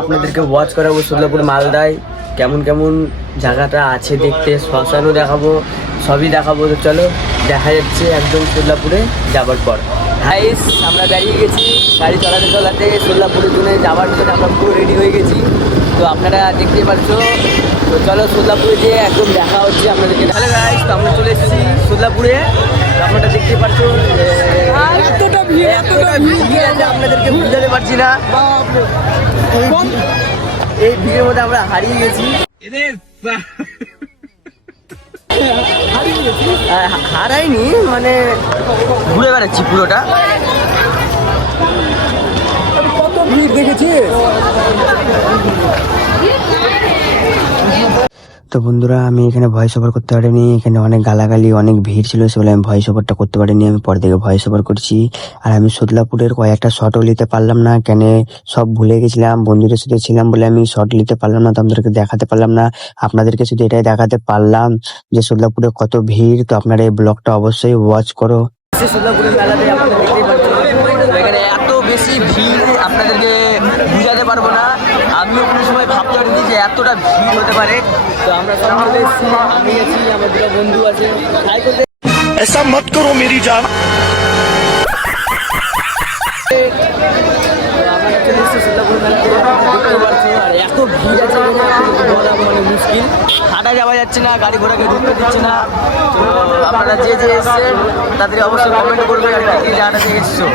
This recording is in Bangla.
আপনাদেরকে ওয়াচ করাবো সোদলাপুর মালদায় কেমন কেমন জায়গাটা আছে দেখতে, শ্মশানও দেখাবো, সবই দেখাবো। তো চলো দেখা যাচ্ছে একদম সোদলাপুরে যাবার পর। গাইস আমরা বেরিয়ে গেছি, গাড়ি চলাতে চলাতে সোদলাপুরের জন্য যাওয়ার জন্য আমরা পুরো রেডি হয়ে গেছি। তো আপনারা দেখতেই পাচ্ছ। তো চলো সোদলাপুরে গিয়ে একদম দেখা হচ্ছে আপনাদেরকে। হ্যালো গাইস, তো আমরা চলে এসেছি সোদলাপুরে। আপনারা দেখতে পাচ্ছ এতটা ভিড় আছে, আপনাদেরকে বুঝাতে পারছি না। এই ভিড়ের মধ্যে আমরা হারিয়ে গেছি। হারাইনি, মানে ঘুরে বেড়াচ্ছি পুরোটা। কত ভিড় দেখেছি। তো বন্ধুরা, আমি এখানে ভয়েস ওভার করতে পারিনি, এখানে অনেক গালাগালি অনেক ভিড় ছিল, সেগুলো আমি ভয়েস ওভারটা করতে পারিনি। আমি পর থেকে ভয়েস ওভার করছি। আর আমি সোদলাপুরের কয়েকটা শটও নিতে পারলাম না, কেন সব ভুলে গেছিলাম, বন্ধুদের সাথে ছিলাম বলে আমি শট নিতে পারলাম না, তো আপনাদেরকে দেখাতে পারলাম না। আপনাদেরকে শুধু এটাই দেখাতে পারলাম যে সোদলাপুরে কত ভিড়। তো আপনারা এই ব্লগটা অবশ্যই ওয়াচ করো। সোদলাপুরের মেলাতে আপনারা দেখতেই পাচ্ছেন এখানে এত বেশি ভিড়, আপনাদেরকে বুঝাতে পারবো না। আমিও কোনো সময় ভাবতে পারিনি যে এতটা ভিড় হতে পারে। তো আমরা সব চলে এসেছি, আমি আছি, আমার দুটো বন্ধু আছে। হাই করতে ऐसा मत करो मेरी जान। আমরা চলে এসেছি সোদলাপুর মেলাতে, দেখতে পাচ্ছি। আর এত ভিড় আছে বলা মানে মুশকিল, হাঁটা যাওয়া যাচ্ছে না, গাড়ি ঘোড়াকে ঢুকতে দিচ্ছে না। তো আপনারা যে এসছেন তাদের অবশ্যই কমেন্ট করবেন আর কি জায়গাটাতে এসছো।